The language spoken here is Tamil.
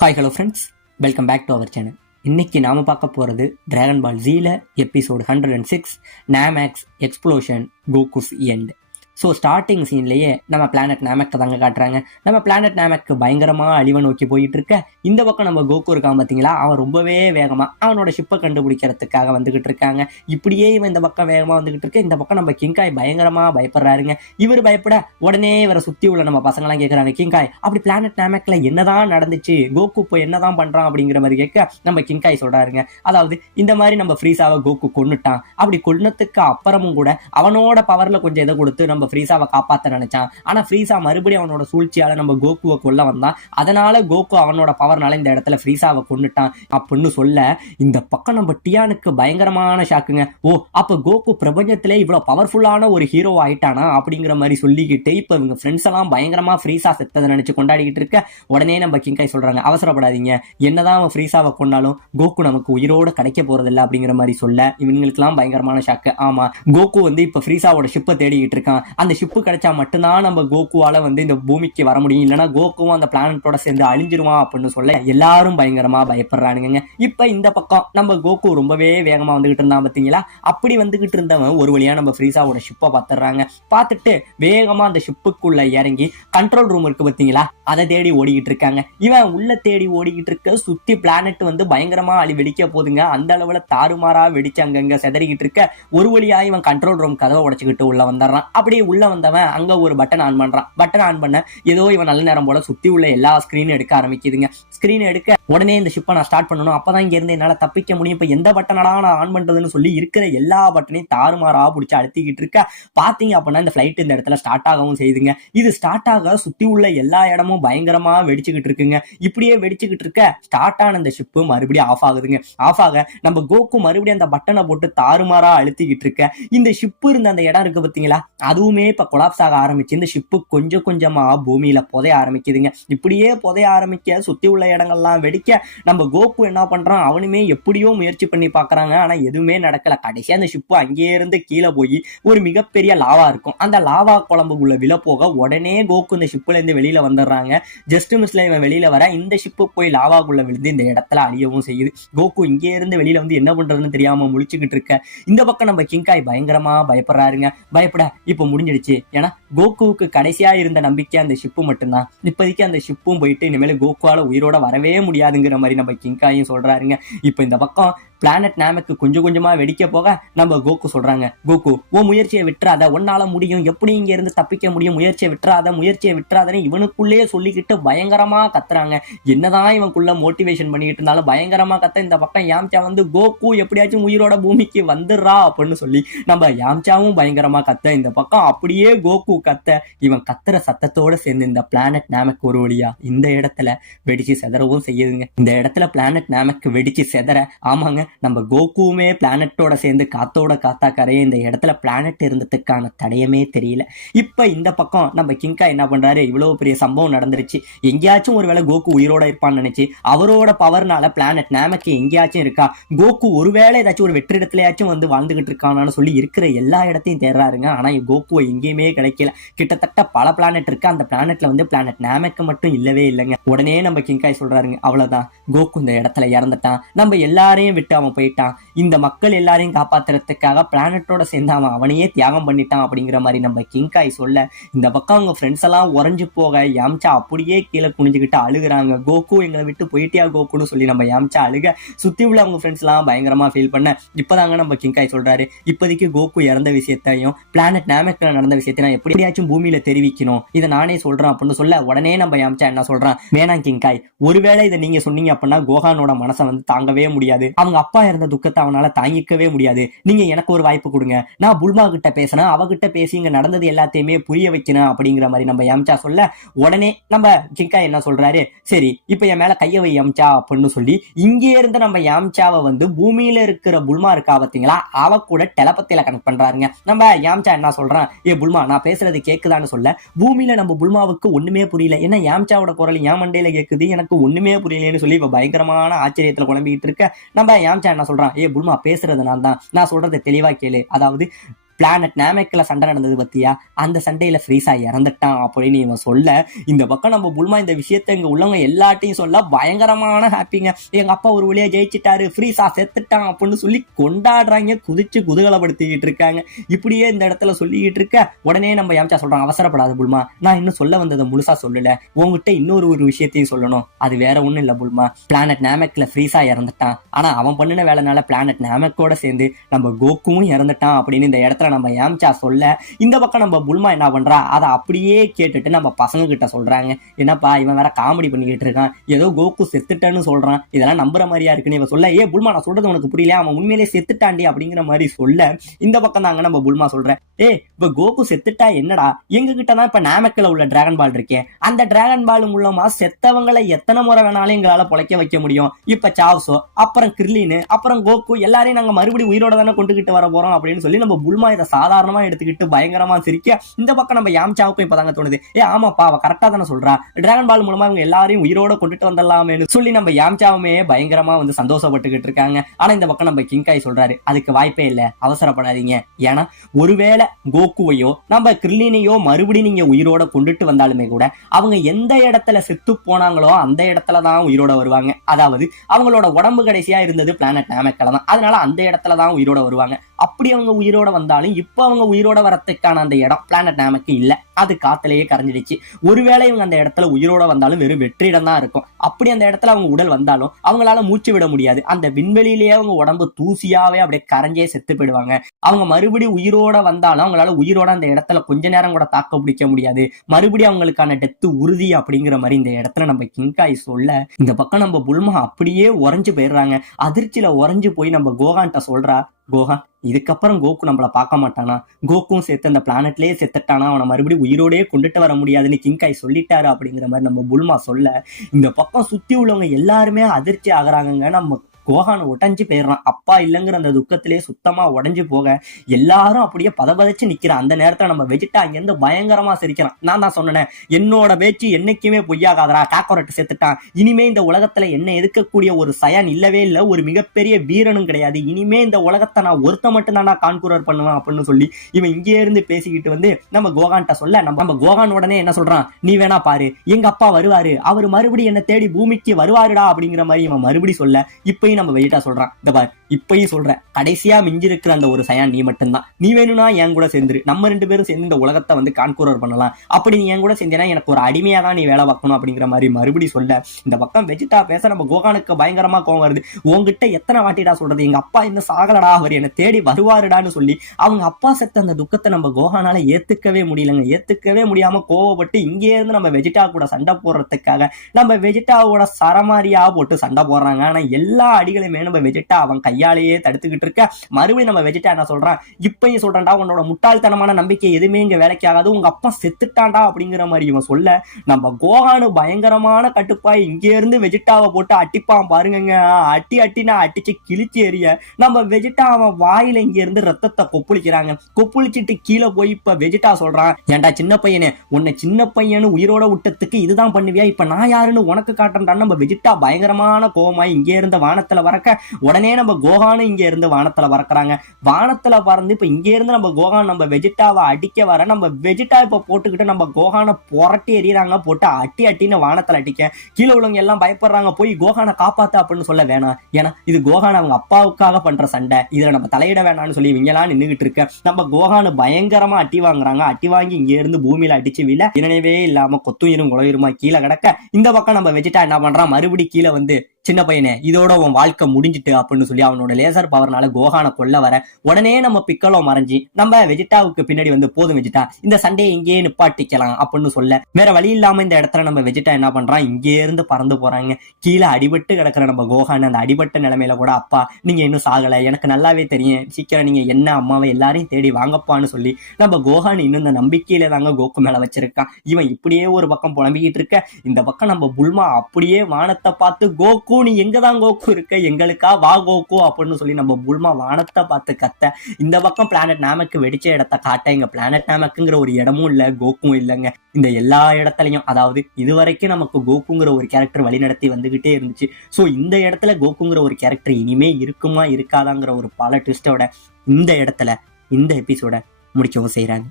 Hello friends, welcome back to our channel. இன்னைக்கு நாம பார்க்க போகிறது டிராகன் பால் ஜீல episode 106 Namek's explosion Goku's end. So starting சீன்லேயே நம்ம பிளானட் நாமேக்கை தாங்க காட்டுறாங்க. நம்ம பிளானட் நாமேக்கு பயங்கரமாக அழிவை நோக்கி போயிட்டு இருக்க, இந்த பக்கம் நம்ம கோகு இருக்கான் பார்த்தீங்களா, அவன் ரொம்பவே வேகமாக அவனோட ஷிப்பை கண்டுபிடிக்கிறதுக்காக வந்துகிட்டு இருக்காங்க. இப்படியே இவன் இந்த பக்கம் வேகமாக வந்துகிட்டு இருக்க, இந்த பக்கம் நம்ம கிங்காய் பயங்கரமாக பயப்படுறாருங்க. இவர் பயப்பட உடனே இவரை சுற்றி உள்ள நம்ம பசங்களாம் கேட்குறாங்க, கிங்காய் அப்படி பிளானட் நாமேக்கில் என்னதான் நடந்துச்சு, கோகு இப்போ என்னதான் பண்ணுறான் அப்படிங்கிற மாதிரி கேட்க நம்ம கிங்காய் சொல்கிறாருங்க. அதாவது இந்த மாதிரி நம்ம ஃப்ரீஸாவை கோகு கொன்னுட்டான், அப்படி கொன்னதுக்கு அப்புறமும் கூட அவனோட பவரில் கொஞ்சம் இதை கொடுத்து நம்ம ஃப்ரீஸாவை காப்பாற்ற நினைச்சான். ஆனா ஃப்ரீஸா மறுபடியும் அவனோட சூழ்ச்சியால நம்ம கோகுவை கொல்ல வந்தான். அதனால கோகு அவனோட பவர்னால இந்த இடத்துல ஃப்ரீஸாவை கொன்னுட்டான் அப்படின்னு சொல்ல, இந்த பக்கம் நம்ம டியானுக்கு பயங்கரமான ஷாக்குங்க. ஓ, அப்ப கோகு பிரபஞ்சத்திலே இவ்வளவு பவர்ஃபுல்லான ஒரு ஹீரோ ஆயிட்டானா அப்படிங்கிற மாதிரி சொல்லிக்கிட்டு இப்ப இவங்க ஃப்ரெண்ட்ஸ் எல்லாம் பயங்கரமா ஃப்ரீஸா செத்ததை நினைச்சு கொண்டாடிக்கிட்டு இருக்க, உடனே நம்ம கிங்காய் சொல்றாங்க, அவசரப்படாதீங்க, என்னதான் அவன் ஃப்ரீஸாவை கொண்டாலும் கோகு நமக்கு உயிரோட கிடைக்க போறதில்லை அப்படிங்கிற மாதிரி சொல்ல இவங்களுக்கு எல்லாம் பயங்கரமான ஷாக்கு. ஆமா, கோகு இப்ப ஃப்ரீஸாவோட ஷிப்பை தேடிக்கிட்டு இருக்கான். அந்த ஷிப்பு கிடைச்சா மட்டும்தான் நம்ம கோகுவால இந்த பூமிக்கு வர முடியும், இல்லைன்னா கோகுவும் அந்த பிளானட்டோட சேர்ந்து அழிஞ்சிருவான் அப்படின்னு சொல்ல எல்லாரும் பயங்கரமா பயப்படுறானுங்க. இப்ப இந்த பக்கம் நம்ம கோகு ரொம்பவே வேகமா வந்துகிட்டு இருந்தான் பாத்தீங்களா. அப்படி வந்துகிட்டு இருந்தவன் ஒரு வழியா நம்ம ஃப்ரீஸாவோட ஷிப்பை பார்த்துறாங்க. பார்த்துட்டு வேகமா அந்த ஷிப்புக்குள்ள இறங்கி கண்ட்ரோல் ரூம் இருக்கு பாத்தீங்களா, அதை தேடி ஓடிக்கிட்டு இருக்காங்க. இவன் உள்ள தேடி ஓடிக்கிட்டு இருக்க, சுத்தி பிளானட் பயங்கரமா வெடிக்க போதுங்க. அந்த அளவுல தாறுமாறா வெடிச்சு அங்கங்க செதறிக்கிட்டு இருக்க, ஒரு வழியா இவன் கண்ட்ரோல் ரூம் கதவை உடைச்சுக்கிட்டு உள்ள வந்துடுறான். அப்படியே உள்ள வந்தவன் அங்க ஒரு பட்டன் ஆன் பண்றான். பட்டன் ஆன் பண்ண ஏதோ இவன் நல்ல நேரம் போல சுத்தி உள்ள எல்லா ஸ்கிரீனும் எடுக்க ஆரம்பிக்குதுங்க. ஸ்கிரீன் எடுக்க உடனே இந்த ஷிப்பை நான் ஸ்டார்ட் பண்ணணும், அப்பதான் இங்க இருந்து என்னால தப்பிக்க முடியும். இப்ப எந்த பட்டனடா நான் ஆன் பண்றதுன்னு சொல்லி இருக்கிற எல்லா பட்டனையும் தாறுமாறா பிடிச்சி அழுத்திக்கிட்டு இருக்க. பாத்தீங்க அப்படின்னா இந்த பிளைட் இந்த இடத்துல ஸ்டார்ட் ஆகவும் செய்யுதுங்க. இது ஸ்டார்ட் ஆக சுத்தி உள்ள எல்லா இடமும் பயங்கரமா வெடிச்சுக்கிட்டு இருக்குங்க. இப்படியே வெடிச்சுக்கிட்டு இருக்க ஸ்டார்ட் ஆன இந்த ஷிப்பு மறுபடியும் ஆஃப் ஆகுதுங்க. ஆஃப் ஆக நம்ம கோகு மறுபடியும் அந்த பட்டனை போட்டு தாறுமாறா அழுத்திக்கிட்டு இருக்க, இந்த ஷிப்பு இருந்த அந்த இடம் இருக்கு பாத்தீங்களா, அதுவுமே இப்ப கொலாப்ஸ் ஆக ஆரம்பிச்சு இந்த ஷிப்பு கொஞ்சம் கொஞ்சமா பூமியில புதைய ஆரம்பிக்குதுங்க. இப்படியே புதைய ஆரம்பிக்க சுத்தி உள்ள இடங்கள்லாம் வெடிக்க நம்ம கோகு என்ன பண்றான், அவனுமே எப்படியோ முயற்சி பண்ணி பாக்குறாங்க. ஆனா எதுவுமே நடக்கல. கடைசியா அந்த ஷிப்பு அங்கே இருந்து கீழே போய் ஒரு மிகப்பெரிய லாவா இருக்கும், அந்த லாவா குழம்புக்குள்ள விழ போக உடனே கோகு இந்த ஷிப்புல இருந்து வெளியில வந்துடுறாங்க. ஜஸ்ட் மிஸ்ல இவன் வெளியில வர இந்த ஷிப்பு போய் லாவாக்குள்ள விழுந்து இந்த இடத்துல அழியவும் செய்யுது. கோகு இங்கே இருந்து வெளியில என்ன பண்றதுன்னு தெரியாம முழிச்சுக்கிட்டு இருக்க, இந்த பக்கம் நம்ம கிங்காய் பயங்கரமா பயப்படுறாருங்க. பயப்பட இப்ப முடிஞ்சிடுச்சு, ஏன்னா கோகுவுக்கு கடைசியா இருந்த நம்பிக்கை அந்த ஷிப்பு மட்டும்தான். இப்போதைக்கு அந்த ஷிப்பும் போயிட்டு இனிமேல் கோகுவால உயிரோட வரவே முடியாதுங்கிற மாதிரி நம்ம கிங்காயும் சொல்றாருங்க. இப்ப இந்த பக்கம் பிளானட் நாமக்கு கொஞ்சம் கொஞ்சமா வெடிக்க போக நம்ம கோகு சொல்றாங்க, கோகு உன் முயற்சியை விட்டுறாத, உன்னால முடியும், எப்படி இங்க இருந்து தப்பிக்க முடியும், முயற்சியை விட்டுறாதன்னு இவனுக்குள்ளே சொல்லிக்கிட்டு பயங்கரமா கத்துறாங்க. என்னதான் இவனுக்குள்ள மோட்டிவேஷன் பண்ணிக்கிட்டு இருந்தாலும் பயங்கரமா கத்த, இந்த பக்கம் யாம்சா கோகு எப்படியாச்சும் உயிரோட பூமிக்கு வந்துடுறா அப்படின்னு சொல்லி நம்ம யாம்சாவும் பயங்கரமா கத்த, இந்த பக்கம் அப்படியே கோகு கத்த, இவன் கத்துற சத்தத்தோட சேர்ந்து இந்த பிளானட் நாமக்கு ஒரு வழியா இந்த இடத்துல வெடிச்சு செதறவும் செய்யுதுங்க. இந்த இடத்துல பிளானட் நாமக்கு வெடிச்சு செதற, ஆமாங்க, நம்ம கோகுவுமே பிளானட்டோட சேர்ந்து காத்தோட காத்தா கரைய இந்த இடத்துல பிளானட் இருந்ததுக்கான தடையமே தெரியல. இப்ப இந்த பக்கம் நம்ம கிங்கா என்ன பண்றாரு, இவ்வளவு பெரிய சம்பவம் நடந்துருச்சு, எங்கேயாச்சும் ஒருவேளை கோகு உயிரோட இருப்பான்னு நினைச்சு அவரோட பவர்னால பிளானட் நாமக்கு எங்கேயாச்சும் இருக்கா, கோகு ஒருவேளை ஏதாச்சும் ஒரு வெற்றிடத்துலயாச்சும் வாழ்ந்துகிட்டு இருக்கான்னு சொல்லி இருக்கிற எல்லா இடத்தையும் தேடுறாருங்க. ஆனா கோகுவை எங்கேயுமே கிடைக்கல. கிட்டத்தட்ட பல பிளானட் இருக்கு, அந்த பிளானட்ல பிளானட் நாமக்கு மட்டும் இல்லவே இல்லைங்க. உடனே நம்ம கிங்காய் சொல்றாருங்க, அவ்வளவுதான், கோகு இந்த இடத்துல இறந்துட்டான், நம்ம எல்லாரையும் விட்டு அவன் போயிட்டான், இந்த மக்கள் எல்லாரையும் காப்பாத்துறதுக்காக பிளானட்டோட சேர்ந்து அவனையே தியாகம் பண்ணிட்டான் அப்படிங்கிற மாதிரி நம்ம கிங்காய் சொல்ல, இந்த பக்கம் அவங்க ஃப்ரெண்ட்ஸ் எல்லாம் உறைஞ்சு போக யாம்சா அப்படியே கீழே குனிஞ்சுக்கிட்டு அழுகுறாங்க. கோகு எங்களை விட்டு போயிட்டியா கோகுன்னு சொல்லி நம்ம யாம்சா அழுக, சுத்தி உள்ள அவங்க ஃப்ரெண்ட்ஸ் எல்லாம் பயங்கரமா ஃபீல் பண்ண, இப்பதாங்க நம்ம கிங்காய் சொல்றாரு, இப்போதைக்கு கோகு இறந்த விஷயத்தையும் பிளானட் நாமக்ல நடந்த விஷயத்தையும் நான் எப்படியாச்சும் பூமியில தெரிவிக்கணும், இதை நானே சொல்றேன் அப்படின்னு சொல்ல, உடனே நம்ம யாம்சா என்ன சொல்றான், வேணாம் கிங்காய், ஒருவேளை இதை நீங்க சொன்னீங்க அப்படின்னா கோஹானோட மனசை தாங்கவே முடியாது, அவங்க அப்பா இருந்த துக்கத்தை அவனால தாங்கிக்கவே முடியாது, நீங்க எனக்கு ஒரு வாய்ப்பு கொடுங்க, நான் புல்மா கிட்ட பேசினேன், அவகிட்ட பேசி இங்க நடந்தது எல்லாத்தையுமே புரிய வைக்கணும் அப்படிங்கிற மாதிரி நம்ம யாம்சா சொல்ல, உடனே நம்ம கிங்காய் என்ன சொல்றாரு, சரி இப்ப என் மேல கைய வை யாம்சா அப்படின்னு சொல்லி இங்கே இருந்து நம்ம யாம்சாவை பூமியில இருக்கிற புல்மா இருக்கா பாத்தீங்களா, அவ கூட டெலபத்தியில கனெக்ட் பண்றாருங்க. நம்ம யாம்சா என்ன சொல்றான், ஏ புல்மா நான் பேசுறது கேக்குதான்னு சொல்ல, பூமியில நம்ம புல்மாவுக்கு ஒண்ணுமே புரியல, ஏன்னா யாம்சாவோட குரல் என் மண்டையில கேக்குது, எனக்கு ஒண்ணுமே புரியலன்னு சொல்லி இப்ப பயங்கரமான ஆச்சரியத்துல குழம்பிட்டு இருக்க, நம்ம யாம்சா என்ன சொல்றான், ஏ புல்மா பேசுறது நான் தான், நான் சொல்றதை தெளிவா கேளு, அதாவது பிளானட் நாமெக்ல சண்டை நடந்தது பத்தியா, அந்த சண்டையில ஃப்ரீஸா இறந்துட்டான் அப்படின்னு இவன் சொல்ல, இந்த பக்கம் நம்ம புல்மா இந்த விஷயத்த இங்க உள்ளவங்க எல்லாட்டையும் சொல்ல பயங்கரமான ஹாப்பிங்க. எங்க அப்பா ஒரு வழியா ஜெயிச்சிட்டாரு, ஃப்ரீஸா செத்துட்டான் அப்படின்னு சொல்லி கொண்டாடுறாங்க, குதிச்சு குதூகலப்படுத்திக்கிட்டு இருக்காங்க. இப்படியே இந்த இடத்துல சொல்லிக்கிட்டு இருக்க உடனே நம்ம யாம்சா சொல்றான், அவசரப்படாத புல்மா, நான் இன்னும் சொல்ல வந்ததை முழுசா சொல்லல, உங்ககிட்ட இன்னொரு விஷயத்தையும் சொல்லணும். அது வேற ஒண்ணும் இல்ல புல்மா, பிளானட் நாமெக்ல ஃப்ரீஸா இறந்துட்டான். ஆனா அவன் பண்ணின வேலைனால பிளானட் நாமெக்கோட சேர்ந்து நம்ம கோக்குவும் இறந்துட்டான் அப்படின்னு இந்த இடத்துல நம்ம யாம்சா சொல்ல, இந்த பக்கம் நம்ம புல்மா என்ன பண்றா, அதை அப்படியே கேட்டுட்டு நம்ம பசங்க கிட்ட சொல்றாங்க, என்னப்பா இவன் வேற காமெடி பண்ணிக்கிட்டு இருக்கான், ஏதோ கோகு செத்துட்டேன்னு சொல்றான், இதெல்லாம் நம்புற மாதிரியா இருக்குன்னு இவன் சொல்ல, ஏ புல்மா நான் சொல்றது உனக்கு புரியல, அவன் உண்மையிலே செத்துட்டாண்டி அப்படிங்கிற மாதிரி சொல்ல, இந்த பக்கம் தாங்க நம்ம புல்மா சொல்றேன், ஏ இப்ப கோகு செத்துட்டா என்னடா, எங்க கிட்ட தான் இப்ப நாமெக்ல உள்ள டிராகன் பால் இருக்கே, அந்த டிராகன் பால் மூலமா செத்தவங்களை எத்தனை முறை வேணாலும் எங்களால பொழைக்க வைக்க முடியும். இப்ப சாவ்சோ, அப்புறம் கிர்லின், அப்புறம் கோகு எல்லாரையும் நாங்க மறுபடியும் உயிரோட தானே கொண்டுகிட்டு வர போறோம் அப்படின்னு சொல்லி நம்ம புல்மா இதை சாதாரணமா எடுத்துக்கிட்டு பயங்கரமா சிரிக்க, இந்த பக்கம் நம்ம யாம்சாவுக்கும் இப்பதாங்க தோணுது, ஏ ஆமாப்பா அவ கரெக்டா தானே சொல்றா, டிராகன் பால் மூலமா இவங்க எல்லாரையும் உயிரோட கொண்டுட்டு வந்துடலாமேன்னு சொல்லி நம்ம யாம்சாவுமே பயங்கரமா வந்து சந்தோஷப்பட்டுக்கிட்டு இருக்காங்க. ஆனா இந்த பக்கம் நம்ம கிங்காய் சொல்றாரு, அதுக்கு வாய்ப்பே இல்ல, அவசரப்படாதீங்க, ஏன்னா ஒருவேளை கோகுவையோ நம்ம கிர்லினையோ மறுபடியும் நீங்க உயிரோட கொண்டுட்டு வந்தாலுமே கூட அவங்க எந்த இடத்துல செத்து போனாங்களோ அந்த இடத்துலதான் உயிரோட வருவாங்க. அதாவது அவங்களோட உடம்பு கடைசியா இருந்தது பிளானட் நாமெக்ல தான், அதனால அந்த இடத்துலதான் உயிரோட வருவாங்க. அப்படி அவங்க உயிரோட வந்தாலும் இப்ப அவங்க உயிரோட வரத்துக்கான அந்த இடம் பிளானட் நாமெக்கு இல்ல, அது காத்திலேயே கரைஞ்சிடுச்சு. ஒருவேளை இவங்க அந்த இடத்துல உயிரோட வந்தாலும் வெறும் வெற்றிடம் தான் இருக்கும். அப்படி அந்த இடத்துல அவங்க உடல் வந்தாலும் அவங்களால மூச்சு விட முடியாது, அந்த விண்வெளியிலேயே அவங்க உடம்பு தூசியாவே அப்படியே கரைஞ்சே செத்து போயிடுவாங்க. அவங்க மறுபடியும் உயிரோட வந்தாலும் அவங்களால உயிரோட அந்த இடத்துல கொஞ்ச நேரம் கூட தாக்க பிடிக்க முடியாது, மறுபடியும் அவங்களுக்கான டெத்து உறுதி அப்படிங்கிற மாதிரி இந்த இடத்துல நம்ம கிங்காய் சொல்ல, இந்த பக்கம் நம்ம புல்மா அப்படியே உறைஞ்சு போயிடுறாங்க. அதிர்ச்சியில உறைஞ்சு போய் நம்ம கோகான்ட்ட சொல்றா, கோகான் இதுக்கப்புறம் கோகு நம்மள பார்க்க மாட்டானா, கோகும் சேர்த்து அந்த பிளானட்லயே செத்துட்டானா, அவனை மறுபடியும் உயிரோடயே கொண்டுட்டு வர முடியாதுன்னு கிங்காய் சொல்லிட்டாரு அப்படிங்கிற மாதிரி நம்ம புல்மா சொல்ல, இந்த பக்கம் சுத்தி உள்ளவங்க எல்லாருமே அதிர்ச்சி ஆகுறாங்க. நம்ம கோகான் உடஞ்சு போயிடுறான், அப்பா இல்லைங்கிற அந்த துக்கத்திலேயே சுத்தமா உடஞ்சு போக எல்லாரும் அப்படியே பதபதச்சு நிக்கிறான். அந்த நேரத்துல நம்ம வெஜிட்டா அங்கிருந்து பயங்கரமா சிரிக்கிறான், நான் தான் சொன்னேன் என்னோட பேச்சு என்னைக்குமே பொய்யாகாதரா, காக்கோரட்டு செத்துட்டான், இனிமே இந்த உலகத்துல என்ன எதிர்க்கக்கூடிய ஒரு சயான் இல்லவே இல்லை, ஒரு மிகப்பெரிய வீரனும் கிடையாது, இனிமே இந்த உலகத்தை நான் ஒருத்த மட்டும் தான் நான் கான்குரர் பண்ணுவேன் அப்படின்னு சொல்லி இவன் இங்கே இருந்து பேசிக்கிட்டு வந்து நம்ம கோகான்ட்ட சொல்ல, நம்ம கோகான் உடனே என்ன சொல்றான், நீ வேணா பாரு எங்க அப்பா வருவாரு, அவர் மறுபடியும் என்ன தேடி பூமிக்கு வருவாருடா அப்படிங்கிற மாதிரி இவன் மறுபடியும் சொல்ல, இப்ப நம்ம வெயிட்டா சொல்றான், இந்த பார் இப்பயும் சொல்றேன், கடைசியா மிஞ்சி இருக்கிற அந்த ஒரு சயான் நீ மட்டும்தான், நீ வேணும்னா என் கூட சேர்ந்துரு, நம்ம 2 பேரும் சேர்ந்து இந்த உலகத்தை வந்து கான்குரர் பண்ணலாம், அப்படி நீ என் கூட சேர்ந்தேன்னா எனக்கு ஒரு அடிமையா தான் நீ வேலை பார்க்கணும் அப்படிங்கிற மாதிரி மறுபடி சொல்ல, இந்த பக்கம் வெஜிட்டா பேச நம்ம கோகானுக்கு பயங்கரமா கோவம் வருது, உங்ககிட்ட எத்தனை வாட்டிடா சொல்றது, எங்க அப்பா இன்னும் சாகலடா, அவர் என்ன தேடி வருவாருடான்னு சொல்லி அவங்க அப்பா செத்த அந்த துக்கத்தை நம்ம கோகானால ஏத்துக்கவே முடியலங்க. ஏத்துக்கவே முடியாம கோவப்பட்டு இங்கே இருந்து நம்ம வெஜிட்டா கூட சண்டை போடுறதுக்காக நம்ம வெஜிட்டாவோட சரமாரியா போட்டு சண்டை போடுறாங்க. ஆனா எல்லா அடிகளையுமே நம்ம வெஜிட்டா அவன் கையாலேயே தடுத்துக்கிட்டு இருக்க, மறுபடியும் நம்ம வெஜிட்டா என்ன சொல்றான், இப்பயும் சொல்றான்டா உன்னோட முட்டாள்தனமான நம்பிக்கை எதுவுமே இங்க வேலைக்கு ஆகாது, உங்க அப்பா செத்துட்டான்டா அப்படிங்கிற மாதிரி இவன் சொல்ல, நம்ம கோகானு பயங்கரமான கட்டுப்பாய் இங்கே இருந்து வெஜிட்டாவை போட்டு அட்டிப்பான் பாருங்க, அட்டினா அட்டிச்சு கிழிச்சு எறிய நம்ம வெஜிட்டா அவன் வாயில இங்க இருந்து ரத்தத்தை கொப்புளிக்கிறாங்க. கொப்புளிச்சிட்டு கீழே போய் இப்ப வெஜிட்டா சொல்றான், ஏன்டா சின்ன பையனே, உன்னை சின்ன பையனு உயிரோட விட்டத்துக்கு இதுதான் பண்ணுவியா, இப்ப நான் யாருன்னு உனக்கு காட்டுறான். நம்ம வெஜிட்டா பயங்கரமான கோவமாய் இங்கே இருந்த வானத்துல வரக்க உடனே நம்ம கோகானு இங்க இருந்து வானத்துல பறக்குறாங்க. வானத்துல பறந்து இப்ப இங்க இருந்து நம்ம கோகான் நம்ம வெஜிட்டாவை அடிக்க வர, நம்ம வெஜிட்டா இப்ப போட்டுக்கிட்டு நம்ம கோகானை புரட்டி எறியறாங்க, போட்டு அட்டின்னு வானத்துல அடிக்க கீழே உள்ளவங்க எல்லாம் பயப்படுறாங்க, போய் கோகானை காப்பாத்து அப்படின்னு சொல்ல வேணாம், ஏன்னா இது கோகான் அவங்க அப்பாவுக்காக பண்ற சண்டை, இதுல நம்ம தலையிட வேணாம்னு சொல்லி இவங்கெல்லாம் நின்றுகிட்டு இருக்க, நம்ம கோகானு பயங்கரமா அட்டி வாங்குறாங்க. அட்டி வாங்கி இங்க இருந்து பூமியில அடிச்சு விழ நினைவே இல்லாம கொத்துயிரும் குலையுருமா கீழே கிடக்க, இந்த பக்கம் நம்ம வெஜிட்டா என்ன பண்றான், மறுபடி கீழே வந்து சின்ன பையனே இதோட உன் வாழ்க்கை முடிஞ்சிட்டு அப்படின்னு சொல்லி அவனோட லேசர் பவர்னால கோகானை கொல்ல வர, உடனே நம்ம பிக்கலோ மறைஞ்சி நம்ம வெஜிட்டாவுக்கு பின்னாடி வந்து போதும் வெஜிட்டா இந்த சண்டையை இங்கேயே நிப்பாட்டிக்கலாம் அப்படின்னு சொல்ல, வேற வழி இல்லாம இந்த இடத்துல நம்ம வெஜிட்டா என்ன பண்றான், இங்கே இருந்து பறந்து போறாங்க. கீழே அடிபட்டு கிடக்குற நம்ம கோகான் அந்த அடிபட்ட நிலைமையில கூட, அப்பா நீங்க இன்னும் சாகல, எனக்கு நல்லாவே தெரியும், சீக்கிரம் நீங்க என்ன அம்மாவை எல்லாரையும் தேடி வாங்கப்பான்னு சொல்லி நம்ம கோகான் இன்னும் இந்த நம்பிக்கையில தாங்க கோகு மேல வச்சிருக்கான். இவன் இப்படியே ஒரு பக்கம் புலம்பிக்கிட்டு இருக்க, இந்த பக்கம் நம்ம புல்மா அப்படியே வானத்தை பார்த்து, கோகு நீ எங்கதான் கோகு இருக்க, எங்களுக்கா வா கோகு அப்படின்னு சொல்லி நம்ம புல்மா வானத்தை பார்த்து கத்த, இந்த பக்கம் பிளானட் நாமெக்கு வெடிச்ச இடத்தை காட்ட, இங்க பிளானட் நாமெக்குங்கிற ஒரு இடமும் இல்ல, கோகும் இல்லைங்க. இந்த எல்லா இடத்துலயும், அதாவது இதுவரைக்கும் நமக்கு கோகுங்கிற ஒரு கேரக்டர் வழிநடத்தி வந்துகிட்டே இருந்துச்சு. சோ இந்த இடத்துல கோகுங்கிற ஒரு கேரக்டர் இனிமே இருக்குமா இருக்காதாங்கிற ஒரு பல ட்விஸ்டோட இந்த இடத்துல இந்த எபிசோட முடிக்கவும் செய்கிறாங்க.